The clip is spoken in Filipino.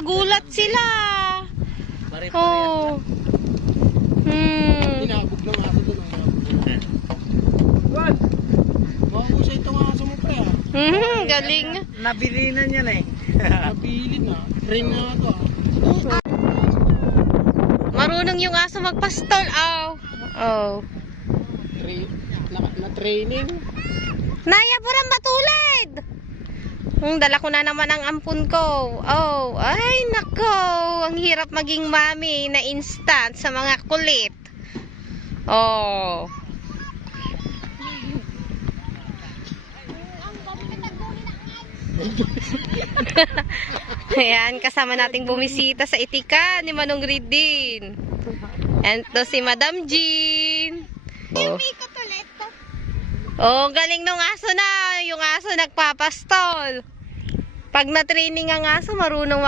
nagulat sila. Oh. Inabog ng aso doon. What? Mabusa itong aso mo pre ah. Galing. Nabili na niyan eh. Napili na. Train na ito ah. Marunong yung aso magpastol. Oh. Na-training. Naya, parang matulid. Dala ko na naman ang ampun ko. Oh, ay nako. Ang hirap maging mami na instant sa mga kulit. Oh. Ayan, kasama nating bumisita sa itika ni Manong Ridin. And to si Madam Jean. Oh, galing nung aso na. Yung aso nagpapastol. Pag na-training ang aso, marunong